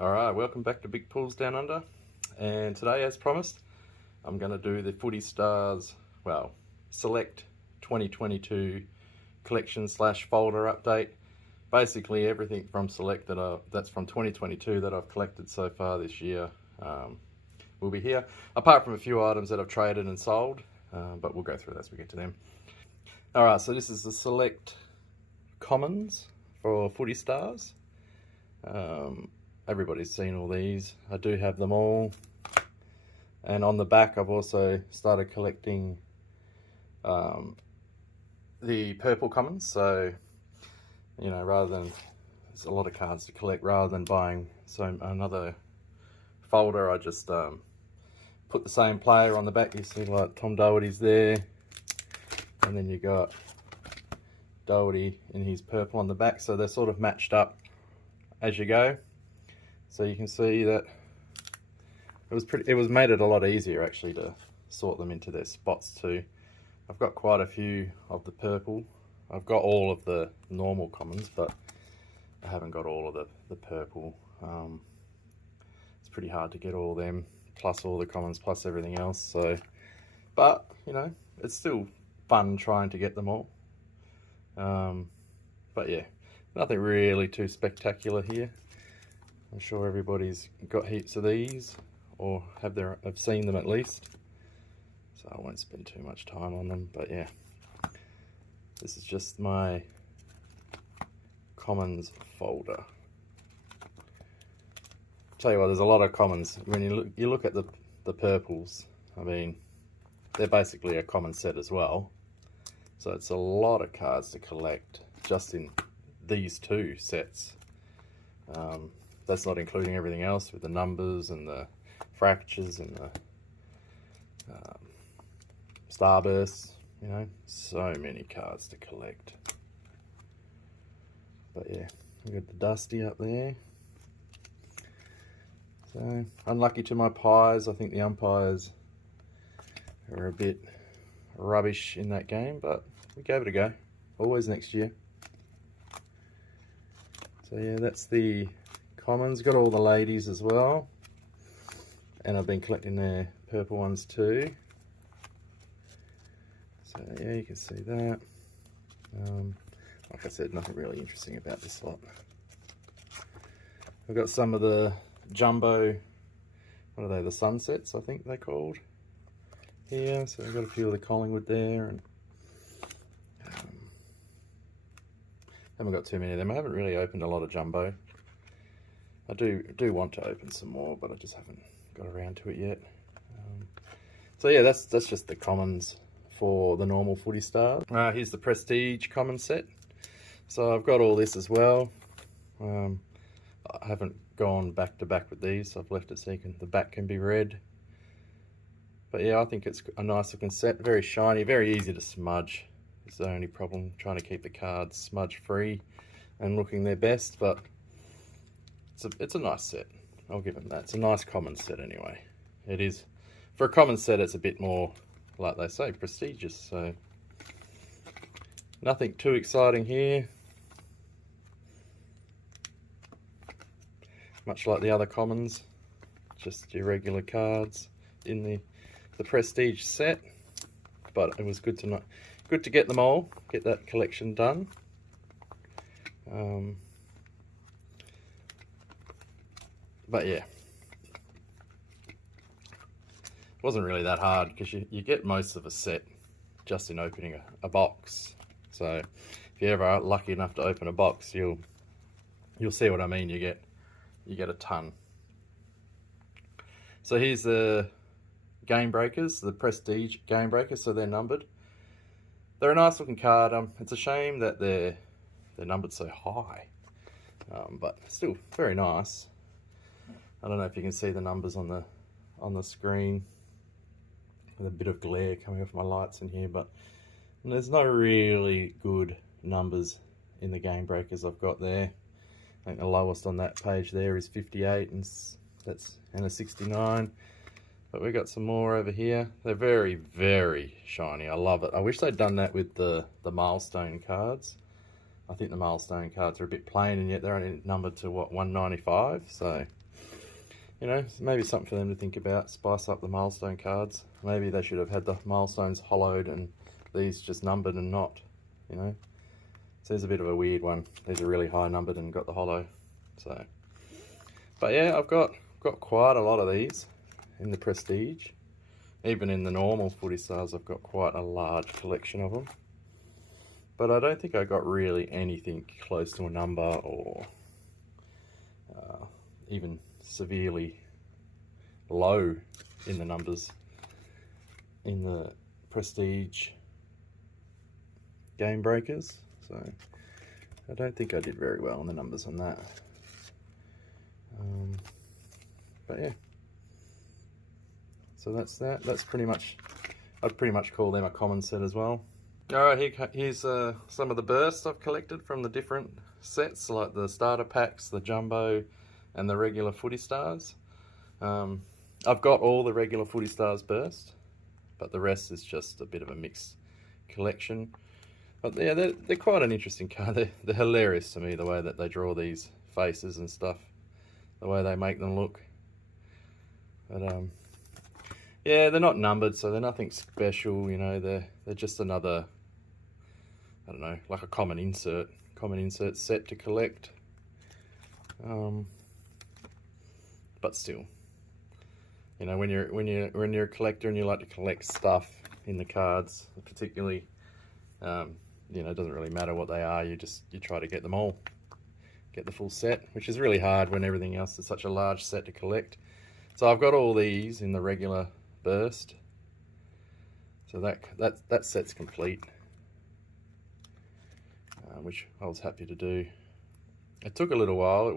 Alright, welcome back to Big Pools Down Under, and today, as promised, I'm going to do the Footy Stars, select 2022 collection / folder update. Basically everything from select that's from 2022 that I've collected so far this year will be here, apart from a few items that I've traded and sold, but we'll go through that as we get to them. Alright, so this is the select commons for Footy Stars. Everybody's seen all these. I do have them all. And on the back, I've also started collecting the purple commons. So, you know, rather than, there's a lot of cards to collect, rather than buying another folder, I just put the same player on the back. You see, like, Tom Doherty's there. And then you got Doherty in his purple on the back. So they're sort of matched up as you go. So you can see that it was made it a lot easier actually to sort them into their spots too. I've got quite a few of the purple. I've got all of the normal commons, but I haven't got all of the purple. It's pretty hard to get all of them, plus all the commons, plus everything else. So, but you know, it's still fun trying to get them all. But yeah, nothing really too spectacular here. I'm sure everybody's got heaps of these, or have seen them at least. So I won't spend too much time on them, but yeah. This is just my commons folder. Tell you what, there's a lot of commons. When you look at the purples, I mean, they're basically a common set as well. So it's a lot of cards to collect just in these two sets. That's not including everything else with the numbers and the fractures and the starbursts. You know, so many cards to collect. But yeah, we got the Dusty up there. So unlucky to my pies. I think the umpires are a bit rubbish in that game, but we gave it a go. Always next year. So yeah, that's the commons. Got all the ladies as well, and I've been collecting their purple ones too. So yeah, you can see that. Like I said, nothing really interesting about this lot. I've got some of the jumbo, what are they, the sunsets I think they're called here. So I've got a few of the Collingwood there, and haven't got too many of them. I haven't really opened a lot of jumbo. I do want to open some more, but I just haven't got around to it yet. So yeah, that's just the commons for the normal Footy Stars. Here's the Prestige common set. So I've got all this as well. I haven't gone back to back with these, so I've left it so the back can be red. But yeah, I think it's a nice looking set. Very shiny, very easy to smudge. It's the only problem, trying to keep the cards smudge free and looking their best, but it's a nice set. I'll give them that. It's a nice common set anyway. It is. For a common set, it's a bit more, like they say, prestigious. So nothing too exciting here. Much like the other commons, just your regular cards in the prestige set. But it was good to get them all, get that collection done. But yeah, it wasn't really that hard because you get most of a set just in opening a box. So if you ever are lucky enough to open a box, you'll see what I mean. You get a ton. So here's the Game Breakers, the Prestige Game Breakers. So they're numbered. They're a nice looking card. It's a shame that they're numbered so high, but still very nice. I don't know if you can see the numbers on the screen with a bit of glare coming off my lights in here, but there's no really good numbers in the Game Breakers I've got there. I think the lowest on that page there is 58, and a 69. But we've got some more over here. They're very, very shiny. I love it. I wish they'd done that with the milestone cards. I think the milestone cards are a bit plain, and yet they're only numbered to what, 195. So, you know, maybe something for them to think about. Spice up the milestone cards. Maybe they should have had the milestones hollowed and these just numbered and not, you know. So there's a bit of a weird one. These are really high numbered and got the hollow. So, but yeah, I've got quite a lot of these in the Prestige. Even in the normal Footy Stars, I've got quite a large collection of them. But I don't think I got really anything close to a number or even severely low in the numbers in the Prestige Game Breakers. So I don't think I did very well in the numbers on that. But yeah. So that's that. That's pretty much, I'd pretty much call them a common set as well. Alright, here's some of the bursts I've collected from the different sets, like the starter packs, the jumbo, and the regular Footy Stars. I've got all the regular Footy Stars burst, but the rest is just a bit of a mixed collection. But yeah, they're quite an interesting card. They're hilarious to me, the way that they draw these faces and stuff, the way they make them look. But yeah, they're not numbered, so they're nothing special, you know. They're just another, I don't know, like a common insert set to collect. But still, you know, when you're a collector and you like to collect stuff in the cards, particularly, you know, it doesn't really matter what they are. You try to get them all, get the full set, which is really hard when everything else is such a large set to collect. So I've got all these in the regular burst, so that set's complete, which I was happy to do. It took a little while. It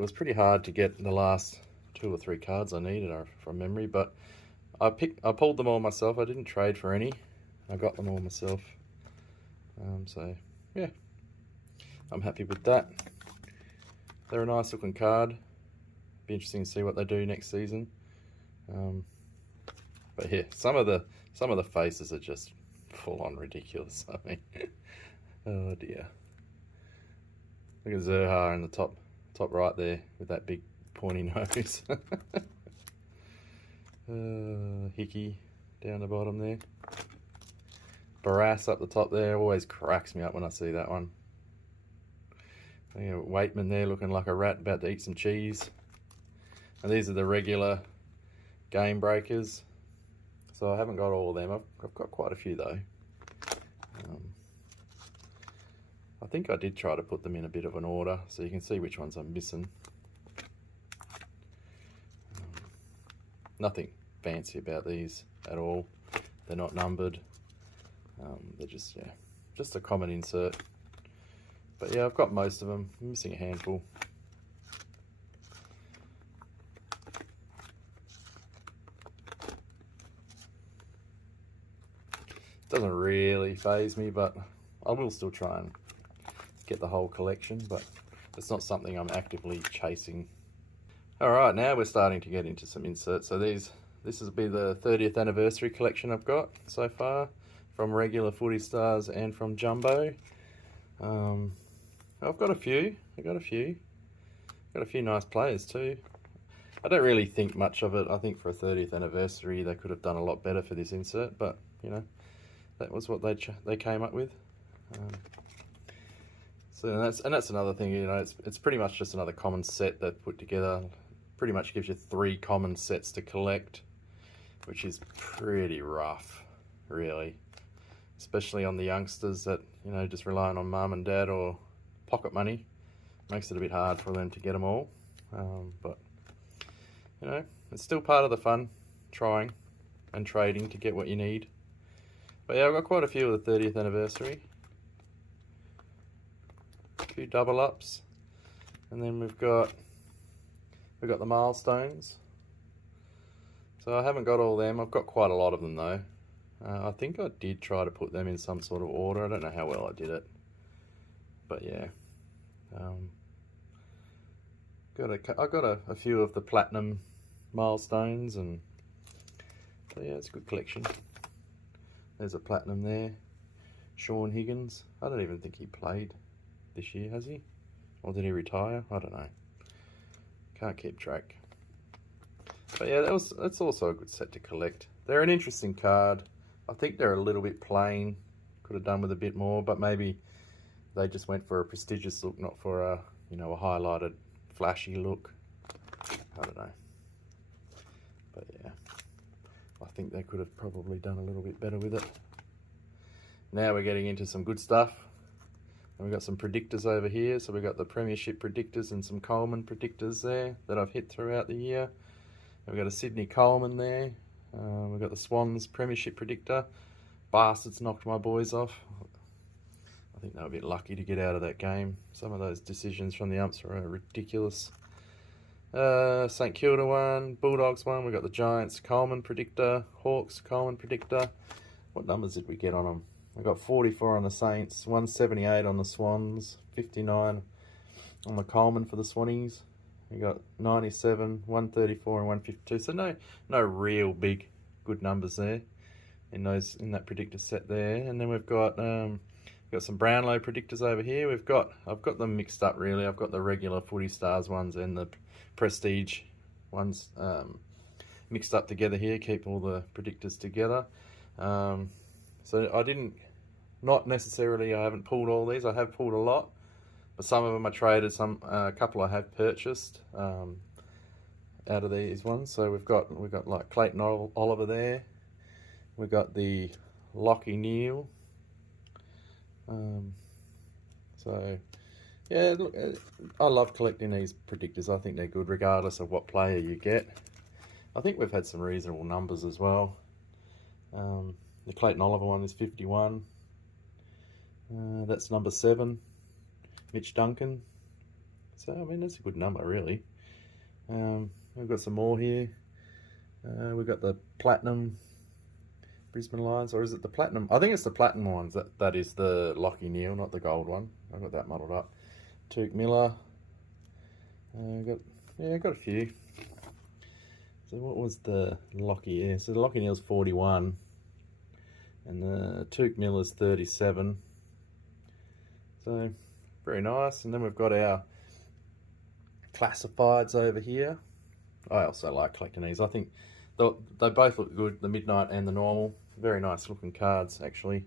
was pretty hard to get the last 2 or 3 cards I needed from memory, but I pulled them all myself. I didn't trade for any. I got them all myself. So yeah, I'm happy with that. They're a nice looking card. Be interesting to see what they do next season. But yeah, some of the faces are just full on ridiculous. I mean, oh dear. Look at Zerha in the top right there with that big pointy nose. Hickey down the bottom there. Barras up the top there always cracks me up when I see that one. Waitman there looking like a rat about to eat some cheese. And these are the regular Game Breakers. So I haven't got all of them. I've got quite a few though. I think I did try to put them in a bit of an order so you can see which ones I'm missing. Nothing fancy about these at all. They're not numbered. They're just, yeah, just a common insert. But yeah, I've got most of them. I'm missing a handful. Doesn't really faze me, but I will still try and get the whole collection, but it's not something I'm actively chasing. Alright, now we're starting to get into some inserts. So this will be the 30th anniversary collection I've got so far, from regular Footy Stars and from Jumbo. I've got a few. Got a few nice players too. I don't really think much of it. I think for a 30th anniversary they could have done a lot better for this insert, but you know, that was what they came up with. So that's another thing, you know, it's pretty much just another common set they've put together. Pretty much gives you 3 common sets to collect, which is pretty rough, really. Especially on the youngsters that, you know, just relying on mum and dad or pocket money. Makes it a bit hard for them to get them all. But, you know, it's still part of the fun, trying and trading to get what you need. But yeah, I've got quite a few of the 30th anniversary. A few double ups. And then we've got the milestones. So I haven't got all them. I've got quite a lot of them though. I think I did try to put them in some sort of order. I don't know how well I did it. But yeah. I got a few of the platinum milestones, and so yeah, it's a good collection. There's a platinum there. Sean Higgins. I don't even think he played this year, has he? Or did he retire? I don't know. Can't keep track. But yeah, that's also a good set to collect. They're an interesting card. I think they're a little bit plain. Could have done with a bit more, but maybe they just went for a prestigious look, not for a, you know, a highlighted, flashy look. I don't know. But yeah, I think they could have probably done a little bit better with it. Now we're getting into some good stuff. And we've got some predictors over here. So we've got the Premiership Predictors and some Coleman Predictors there that I've hit throughout the year. And we've got a Sydney Coleman there. We've got the Swans Premiership Predictor. Bastards knocked my boys off. I think they were a bit lucky to get out of that game. Some of those decisions from the umps were ridiculous. St Kilda one, Bulldogs one. We've got the Giants Coleman Predictor, Hawks Coleman Predictor. What numbers did we get on them? We got 44 on the Saints, 178 on the Swans, 59 on the Coleman for the Swannies. We got 97, 134 and 152. So no real big good numbers there in that predictor set there. And then we've got some Brownlow predictors over here. I've got them mixed up really. I've got the regular Footy Stars ones and the Prestige ones mixed up together here. Keep all the predictors together. So not necessarily, I haven't pulled all these. I have pulled a lot, but some of them I traded. A couple I have purchased out of these ones. So we've got like Clayton Oliver there. We've got the Lockie Neal. So yeah, look, I love collecting these predictors. I think they're good regardless of what player you get. I think we've had some reasonable numbers as well. The Clayton Oliver one is 51. That's number 7. Mitch Duncan. So, I mean, that's a good number, really. We've got some more here. We've got the Platinum Brisbane Lions. Or is it the Platinum? I think it's the Platinum ones. That is the Lockie Neal, not the gold one. I've got that muddled up. Tuke Miller. I've got a few. So what was the Lockie? Yeah, so the Lockie Neal's 41. And the Tuke Miller's 37. So, very nice. And then we've got our classifieds over here. I also like collecting these. I think they both look good, the Midnight and the Normal. Very nice looking cards, actually.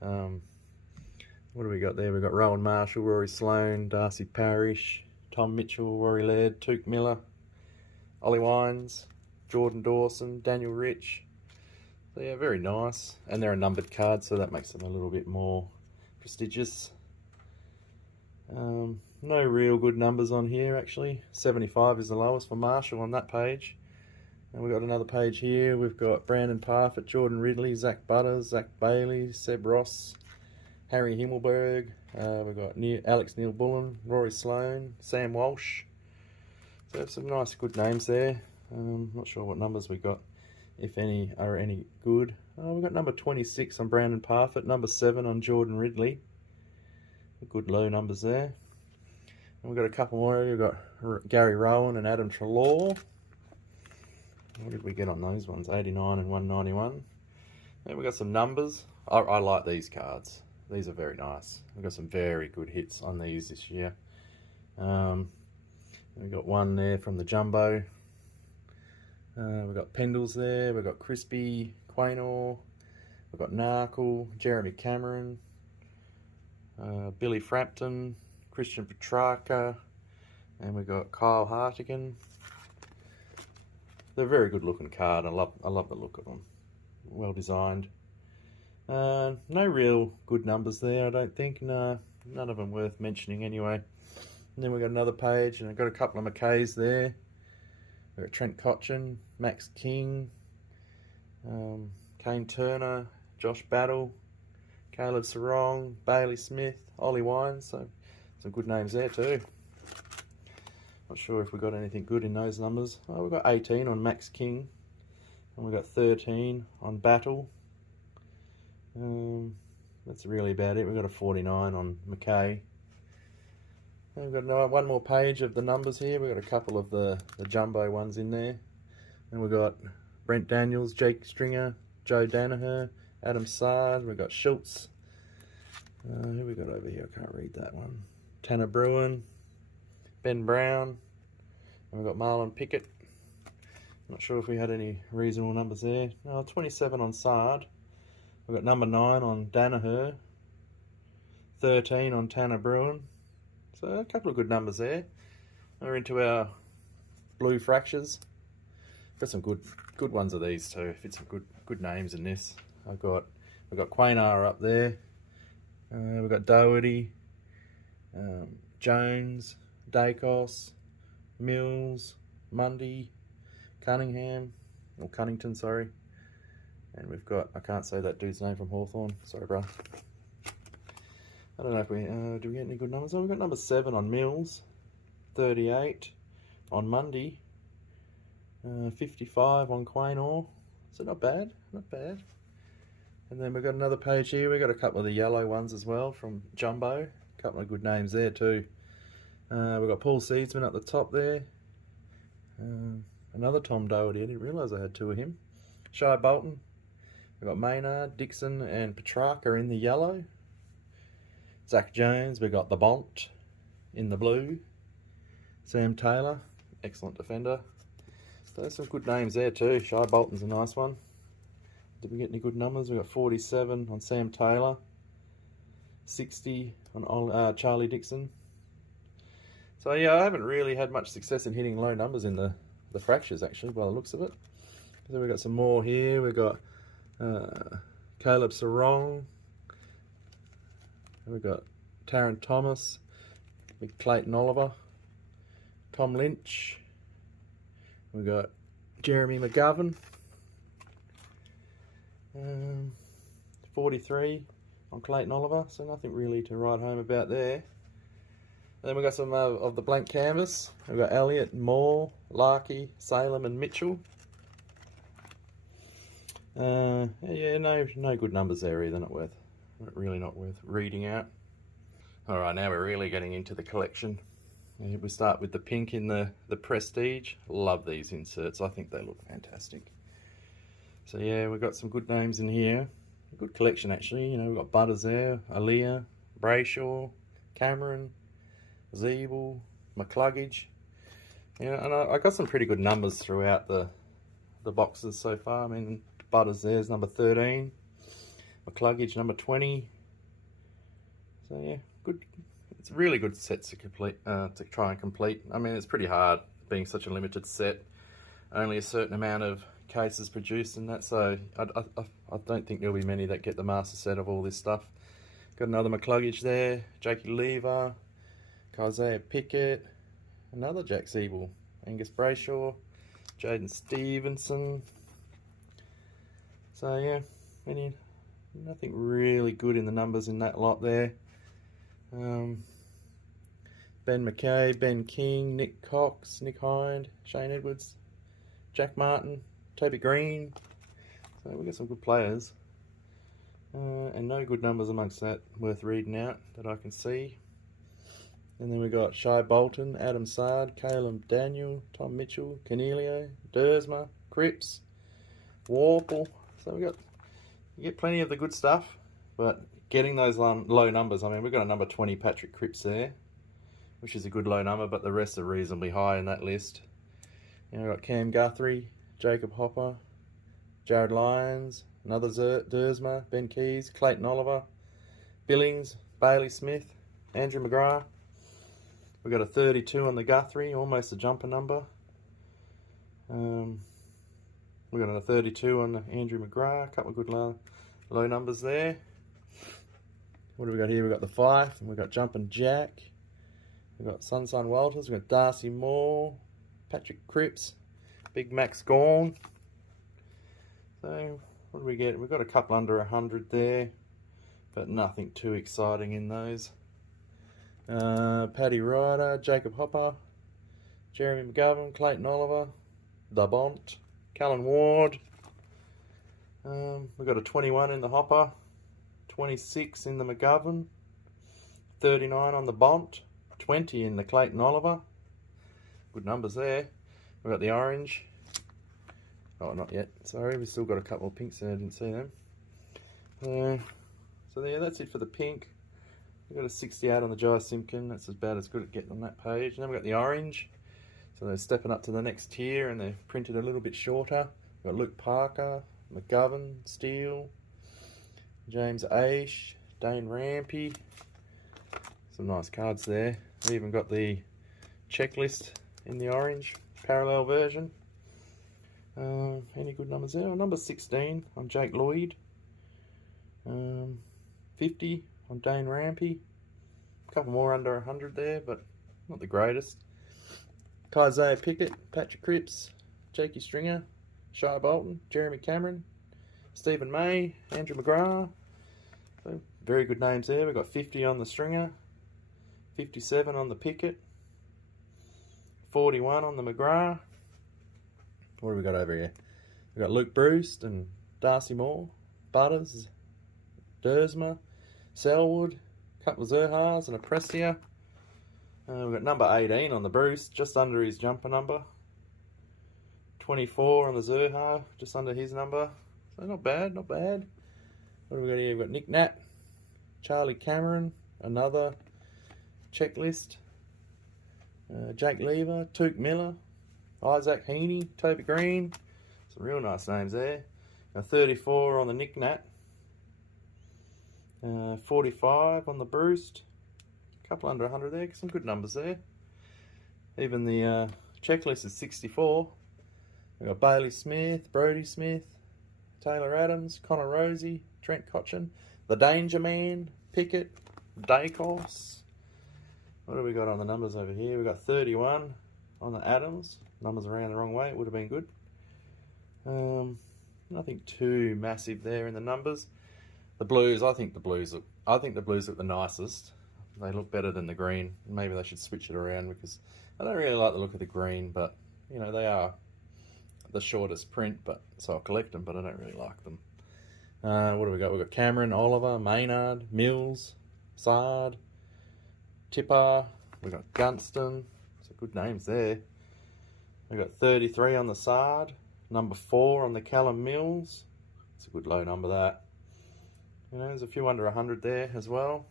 What do we got there? We've got Rowan Marshall, Rory Sloane, Darcy Parish, Tom Mitchell, Rory Laird, Tuke Miller, Ollie Wines, Jordan Dawson, Daniel Rich. So yeah, very nice. And they're a numbered card, so that makes them a little bit more prestigious. No real good numbers on here, actually. 75 is the lowest for Marshall on that page. And we've got another page here. We've got Brandon Parfitt, Jordan Ridley, Zach Butters, Zach Bailey, Seb Ross, Harry Himmelberg. We've got Alex Neil Bullen, Rory Sloane, Sam Walsh. So we have some nice good names there. Not sure what numbers we got, if any are any good. We've got number 26 on Brandon Parfitt, number 7 on Jordan Ridley. Good low numbers there. And we've got a couple more. We've got Gary Rowan and Adam Treloar. What did we get on those ones? 89 and 191. Then we've got some numbers. I like these cards. These are very nice. We've got some very good hits on these this year. We've got one there from the Jumbo. We've got Pendles there. We've got Crispy, Quaynor. We've got Narkle, Jeremy Cameron, Billy Frampton, Christian Petrarca, and we've got Kyle Hartigan. They're a very good looking card. I love the look of them. Well designed. No real good numbers there, I don't think. No, none of them worth mentioning anyway. And then we've got another page, and I've got a couple of McKays there. We've got Trent Cotchin, Max King, Kane Turner, Josh Battle, Caleb Sarong, Bailey Smith, Ollie Wines. So some good names there too. Not sure if we got anything good in those numbers. Oh, we've got 18 on Max King, and we've got 13 on Battle. That's really about it. We've got a 49 on McKay. And we've got one more page of the numbers here. We've got a couple of the jumbo ones in there. And we've got Brent Daniels, Jake Stringer, Joe Danaher, Adam Sard. We've got Schultz, Who we got over here? I can't read that one. Tanner Bruin, Ben Brown, and we've got Marlon Pickett. Not sure if we had any reasonable numbers there. 27 on Sard. We've got number 9 on Danaher, 13 on Tanner Bruin. So a couple of good numbers there. We're into our blue fractures. Got some good ones of these too. Fit some good names in this. We've got Quainar up there. We've got Doherty, Jones, Dacos, Mills, Mundy, Cunnington, sorry. And we've got, I can't say that dude's name from Hawthorn. Sorry, bro. I don't know if we, do we get any good numbers? Oh, we've got number 7 on Mills, 38 on Mundy, 55 on Quainar. So not bad, not bad. And then we've got another page here. We've got a couple of the yellow ones as well from Jumbo. A couple of good names there too. We've got Paul Seedsman at the top there. Another Tom Doherty. I didn't realise I had 2 of him. Shai Bolton. We've got Maynard, Dixon and Petrarca in the yellow. Zach Jones. We've got the Bont in the blue. Sam Taylor. Excellent defender. So there's some good names there too. Shai Bolton's a nice one. Did we get any good numbers? We got 47 on Sam Taylor, 60 on Charlie Dixon. So yeah, I haven't really had much success in hitting low numbers in the fractures actually, by the looks of it. So we've got some more here. We've got Caleb Sarong. We've got Taron Thomas, with Clayton Oliver, Tom Lynch. We've got Jeremy McGovern. 43 on Clayton Oliver, so nothing really to write home about there. Then we've got some of the blank canvas. We've got Elliott, Moore, Larkey, Salem and Mitchell. Yeah, no good numbers there either, really not worth reading out. Alright, now we're really getting into the collection. We start with the pink in the Prestige. Love these inserts, I think they look fantastic. So yeah, we've got some good names in here. A good collection actually. You know, we've got Butters there, Aaliyah, Brayshaw, Cameron, Zeeble, McCluggage. You know, and I got some pretty good numbers throughout the boxes so far. I mean, Butters there's number 13, McCluggage number 20. So yeah, good. It's a really good set to complete, to try and complete. I mean, it's pretty hard being such a limited set. Only a certain amount of cases produced and that, so I don't think there'll be many that get the master set of all this stuff. Got another McCluggage there, Jakey Lever, Isaiah Pickett, another Jack Zeeble, Angus Brayshaw, Jaden Stevenson. So yeah, nothing really good in the numbers in that lot there. Ben McKay, Ben King, Nick Cox, Nick Hind, Shane Edwards, Jack Martin, Toby Green. So we've got some good players. And no good numbers amongst that worth reading out that I can see. And then we've got Shai Bolton, Adam Sard, Caleb Daniel, Tom Mitchell, Cornelio, Dersma, Cripps, Warple. So you get plenty of the good stuff, but getting those low numbers, I mean, we've got a number 20 Patrick Cripps there, which is a good low number, but the rest are reasonably high in that list. We've got Cam Guthrie, Jacob Hopper, Jared Lyons, another Dersma, Ben Keys, Clayton Oliver, Billings, Bailey Smith, Andrew McGrath. We've got a 32 on the Guthrie, almost a jumper number. We've got a 32 on the Andrew McGrath, a couple of good low numbers there. What do we got here? We've got the Fife, and we've got Jumpin' Jack. We've got Sun Walters, we've got Darcy Moore, Patrick Cripps, Big Max Gorn. So, what do we get? We've got a couple under 100 there, but nothing too exciting in those. Paddy Ryder, Jacob Hopper, Jeremy McGovern, Clayton Oliver, The Bont, Callan Ward. We've got a 21 in the Hopper, 26 in the McGovern, 39 on the Bont, 20 in the Clayton Oliver. Good numbers there. We've got the orange. Oh, not yet. Sorry, we've still got a couple of pinks there. I didn't see them. So yeah, that's it for the pink. We've got a 68 on the Jai Simpkin. That's about as good at getting on that page. And then we've got the orange. So they're stepping up to the next tier and they're printed a little bit shorter. We've got Luke Parker, McGovern, Steele, James Aish, Dane Rampy. Some nice cards there. We even got the checklist in the orange parallel version. Any good numbers there? Number 16 on Jake Lloyd. 50 on Dane Rampy. A couple more under 100 there, but not the greatest. Isaiah Pickett, Patrick Cripps, Jakey Stringer, Shai Bolton, Jeremy Cameron, Stephen May, Andrew McGrath. So very good names there. We've got 50 on the Stringer, 57 on the Pickett, 41 on the McGrath. What have we got over here? We've got Luke Bruce and Darcy Moore, Butters, Dersma, Selwood, a couple of Zerhas and a Prestia. We've got number 18 on the Bruce, just under his jumper number. 24 on the Zerha, just under his number. So not bad, not bad. What have we got here? We've got Nick Nat, Charlie Cameron, another checklist. Jake Lever, Took Miller, Isaac Heaney, Toby Green. Some real nice names there. 34 on the Nick Nat. 45 on the Bruce. A couple under 100 there. Some good numbers there. Even the checklist is 64. We've got Bailey Smith, Brody Smith, Taylor Adams, Connor Rosie, Trent Cotchin, The Danger Man, Pickett, Dacos. What have we got on the numbers over here? We've got 31 on the Adams. Numbers around the wrong way. It would have been good. Nothing too massive there in the numbers. The blues, I think the blues look the nicest. They look better than the green. Maybe they should switch it around because I don't really like the look of the green, but you know, they are the shortest print, but so I'll collect them, but I don't really like them. What do we got? We've got Cameron, Oliver, Maynard, Mills, Sard, Tipper. We've got Gunston. Some good names there. We've got 33 on the Sard, number 4 on the Callum Mills. It's a good low number, that. You know, there's a few under 100 there as well.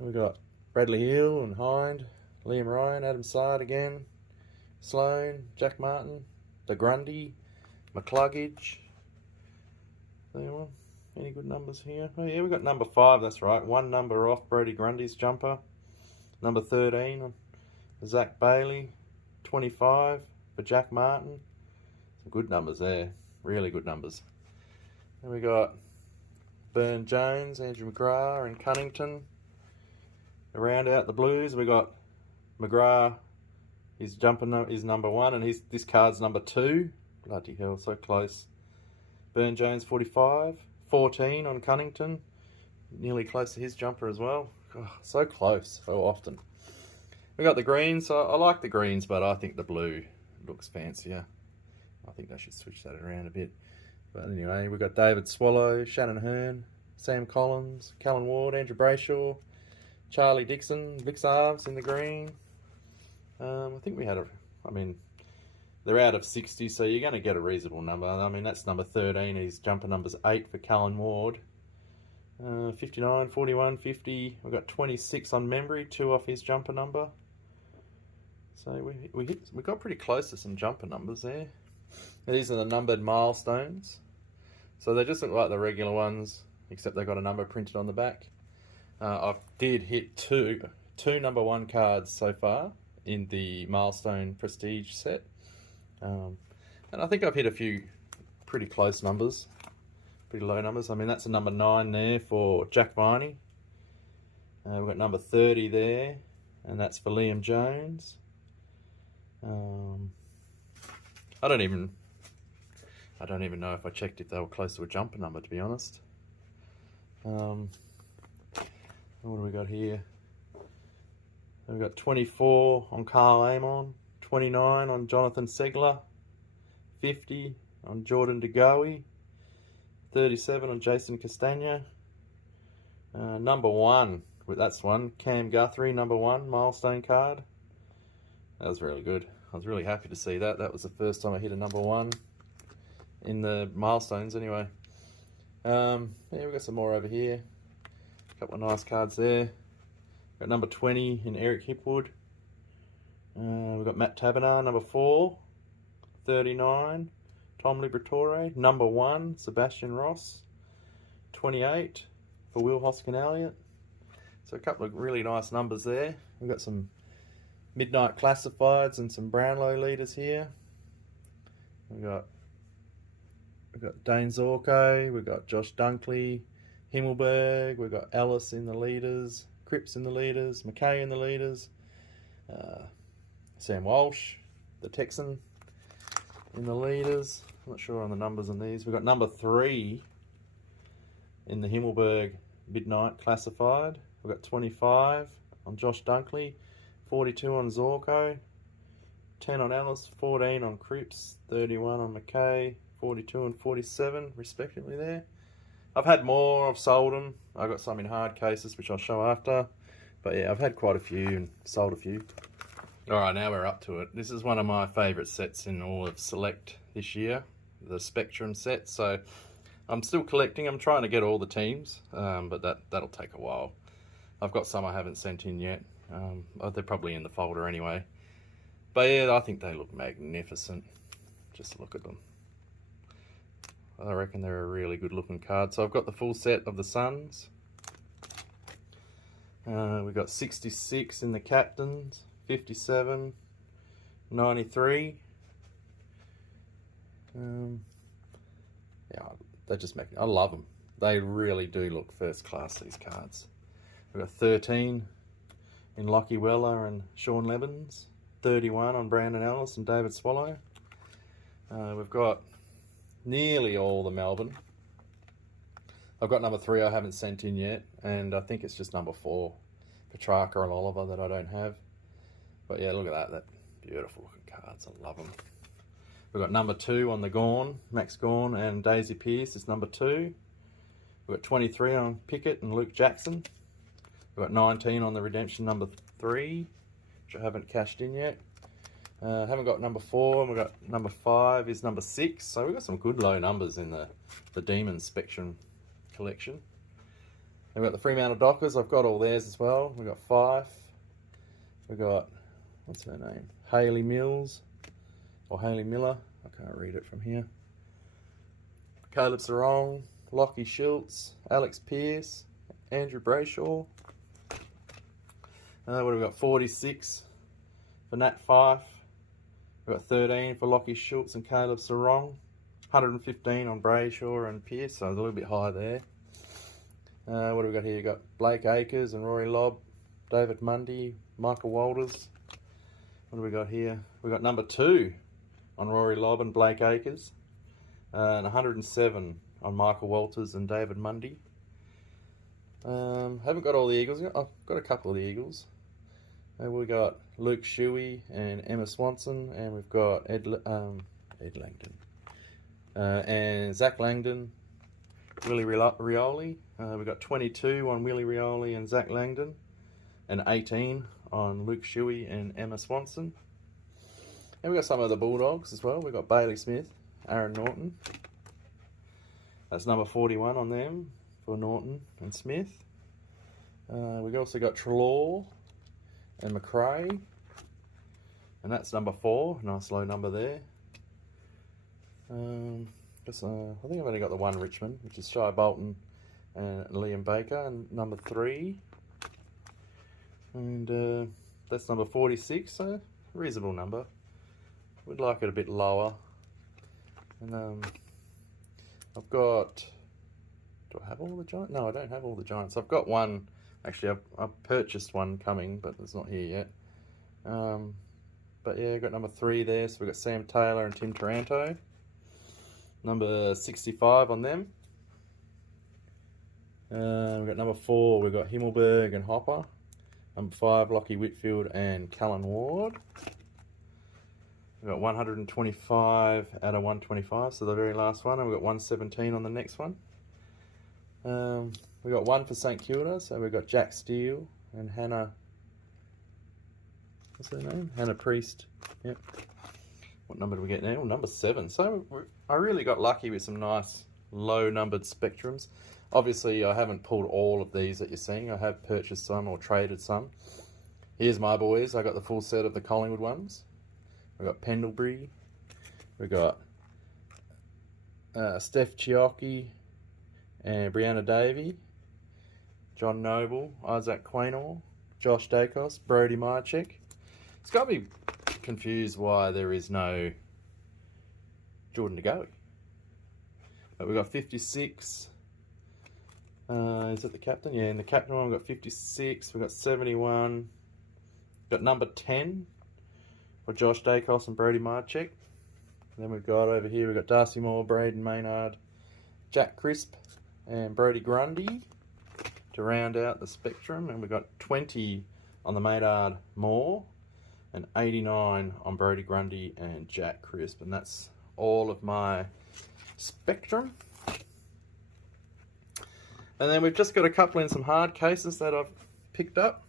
We've got Bradley Hill and Hind, Liam Ryan, Adam Sard again, Sloan, Jack Martin, the Grundy, McCluggage. Anyone? Any good numbers here? Oh yeah, we've got number 5, that's right. One number off Brody Grundy's jumper. Number 13 on Zach Bailey. 25 for Jack Martin. Some good numbers there. Really good numbers. Then we got Burn Jones, Andrew McGrath and Cunnington. To round out the blues, we got McGrath. His jumper is number 1 and this card's number 2. Bloody hell, so close. Burn Jones 45, 14 on Cunnington. Nearly close to his jumper as well. Oh, so close, so often. We got the greens. So I like the greens, but I think the blue looks fancier. I think they should switch that around a bit. But anyway, we've got David Swallow, Shannon Hearn, Sam Collins, Callan Ward, Andrew Brayshaw, Charlie Dixon, Vix Arves in the green. I think we had they're out of 60, so you're going to get a reasonable number. I mean, that's number 13. His jumper number's 8 for Callan Ward. 59, 41, 50. We've got 26 on Membry, 2 off his jumper number. So we got pretty close to some jumper numbers there. These are the numbered milestones. So they just look like the regular ones, except they've got a number printed on the back. I did hit two number 1 cards so far in the Milestone Prestige set. And I think I've hit a few pretty close numbers, pretty low numbers. I mean, that's a number 9 there for Jack Viney. We've got number 30 there, and that's for Liam Jones. I don't even know if I checked if they were close to a jumper number, to be honest. What do we got here? We've got 24 on Carl Amon, 29 on Jonathan Segler, 50 on Jordan DeGoey, 37 on Jason Castagna. Number 1, that's one, Cam Guthrie, number 1 milestone card. That was really good. I was really happy to see that. That was the first time I hit a number 1 in the milestones anyway. Yeah, we've got some more over here. A couple of nice cards there. Got number 20 in Eric Hipwood. We've got Matt Taberner, number 4, 39, Tom Liberatore, number 1, Sebastian Ross, 28 for Will Hoskin-Elliott. So a couple of really nice numbers there. We've got some Midnight Classifieds and some Brownlow leaders here. We've got Dane Zorko, we've got Josh Dunkley, Himmelberg, we've got Ellis in the leaders, Cripps in the leaders, McKay in the leaders, Sam Walsh, the Texan, in the leaders. I'm not sure on the numbers on these. We've got number 3 in the Himmelberg Midnight Classified. We've got 25 on Josh Dunkley, 42 on Zorko, 10 on Ellis, 14 on Cripps, 31 on McKay, 42 and 47 respectively there. I've had more, I've sold them. I've got some in hard cases which I'll show after. But yeah, I've had quite a few and sold a few. Alright, now we're up to it. This is one of my favourite sets in all of Select this year, the Spectrum set. So I'm still collecting. I'm trying to get all the teams, but that'll take a while. I've got some I haven't sent in yet. They're probably in the folder anyway. But yeah, I think they look magnificent. Just look at them. I reckon they're a really good looking card. So I've got the full set of the Suns. We've got 66 in the captains, 57, 93. Yeah, they just make, I love them. They really do look first class, these cards. We've got 13 in Lockie Weller and Sean Levins, 31 on Brandon Ellis and David Swallow. We've got nearly all the Melbourne. I've got number 3 I haven't sent in yet, and I think it's just number 4, Petrarca and Oliver, that I don't have. But yeah, look at that beautiful looking cards. I love them. We've got number 2 on the Gawn, Max Gawn and Daisy Pearce is number 2. We've got 23 on Pickett and Luke Jackson. We've got 19 on the Redemption number 3, which I haven't cashed in yet. Haven't got number 4, and we've got number 5 is number 6. So we've got some good low numbers in the Demon Spectrum collection. We've got the Fremantle Dockers. I've got all theirs as well. We've got 5. We've got, what's her name? Hayley Mills, or Hayley Miller. I can't read it from here. Caleb Sarong, Lockie Schultz, Alex Pearce, Andrew Brayshaw. What have we got? 46 for Nat Fife. We've got 13 for Lockie Schultz and Caleb Sarong. 115 on Brayshaw and Pearce, so it's a little bit high there. What have we got here? We've got Blake Acres and Rory Lobb, David Mundy, Michael Walters. What have we got here? We've got number 2 on Rory Lobb and Blake Acres. And 107 on Michael Walters and David Mundy. Haven't got all the Eagles. I've got a couple of the Eagles. We've got Luke Shuey and Emma Swanson, and we've got Ed Langdon. And Zach Langdon, Willie Rioli. We've got 22 on Willie Rioli and Zach Langdon, and 18 on Luke Shuey and Emma Swanson. And we've got some of the Bulldogs as well. We've got Bailey Smith, Aaron Norton. That's number 41 on them for Norton and Smith. We've also got Trelaw and McRae, and that's number 4. Nice low number there. I think I've only got the one Richmond, which is Shai Bolton and Liam Baker, and number 3. And that's number 46, so reasonable number. We'd like it a bit lower. And I've got, do I have all the Giants? No, I don't have all the Giants. I've got one, actually I've purchased one coming, but it's not here yet. But yeah, I've got number 3 there, so we've got Sam Taylor and Tim Taranto. Number 65 on them. We've got number 4, we've got Himmelberg and Hopper. Number 5, Lockie Whitfield and Callan Ward. We've got 125 out of 125, so the very last one. And we've got 117 on the next one. We've got 1 for St Kilda, so we've got Jack Steele and Hannah, what's her name? Hannah Priest. Yep. What number do we get now? Well, number 7. So I really got lucky with some nice low numbered Spectrums. Obviously, I haven't pulled all of these that you're seeing. I have purchased some or traded some. Here's my boys. I got the full set of the Collingwood ones. We've got Pendlebury. We've got Steph Chiocchi and Brianna Davey. John Noble, Isaac Quaynor, Josh Dacos, Brody Myercheck. It's got me confused why there is no Jordan De Goey. But we've got 56. Is it the captain? Yeah, in the captain one we've got 56. We've got 71. Got number 10 for Josh Dacos and Brody Myercheck. Then we've got over here, we've got Darcy Moore, Braden Maynard, Jack Crisp, and Brody Grundy to round out the spectrum. And we've got 20 on the Maynard Moore and 89 on Brody Grundy and Jack Crisp. And that's all of my spectrum. And then we've just got a couple in some hard cases that I've picked up.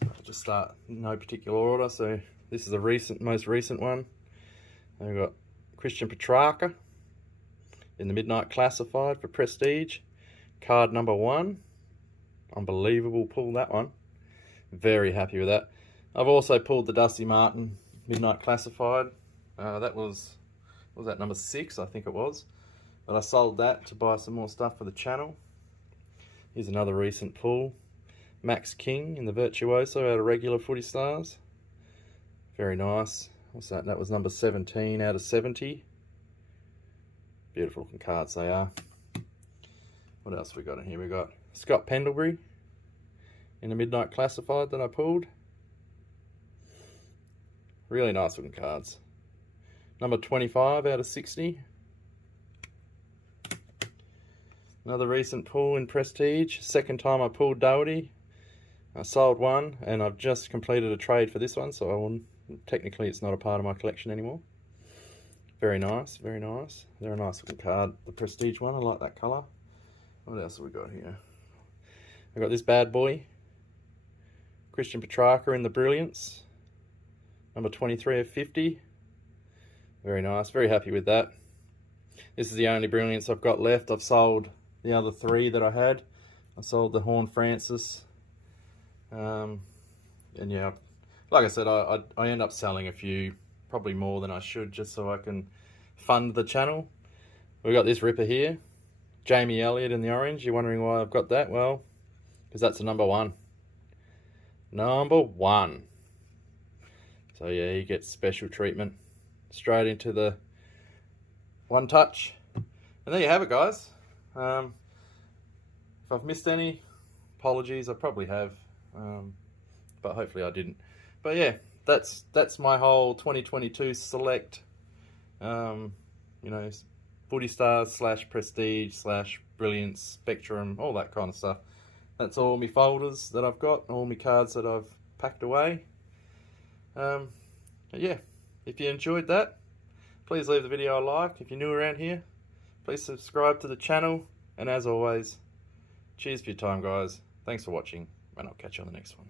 So I'll just start in no particular order. So this is a most recent one. And we've got Christian Petrarca in the Midnight Classified for Prestige. Card number 1. Unbelievable pull, that one. Very happy with that. I've also pulled the Dusty Martin Midnight Classified. That was that number 6, I think it was. But I sold that to buy some more stuff for the channel. Here's another recent pull. Max King in the Virtuoso out of regular Footy Stars. Very nice. What's that? That was number 17 out of 70. Beautiful looking cards they are. What else we got in here? We got Scott Pendlebury in the Midnight Classified that I pulled. Really nice looking cards. Number 25 out of 60. Another recent pull in Prestige. Second time I pulled Doherty. I sold one and I've just completed a trade for this one, so I will, technically it's not a part of my collection anymore. Very nice, very nice. They're a nice looking card. The Prestige one, I like that colour. What else have we got here? I've got this bad boy. Christian Petrarca in the Brilliance. Number 23 of 50. Very nice, very happy with that. This is the only Brilliance I've got left. I've sold the other 3 that I had. I sold the Horn Francis. And yeah, like I said, I end up selling a few, probably more than I should, just so I can fund the channel. We've got this ripper here. Jamie Elliott in the orange. You're wondering why I've got that? Well, because that's a number 1. Number 1. So yeah, he gets special treatment. Straight into the one touch. And there you have it, guys. If I've missed any, apologies. I probably have. But hopefully I didn't. But yeah, that's my whole 2022 select, you know, Footy Stars / Prestige / Brilliance, Spectrum, all that kind of stuff. That's all my folders that I've got, all my cards that I've packed away. Yeah, if you enjoyed that, please leave the video a like. If you're new around here, please subscribe to the channel. And as always, cheers for your time, guys. Thanks for watching, and I'll catch you on the next one.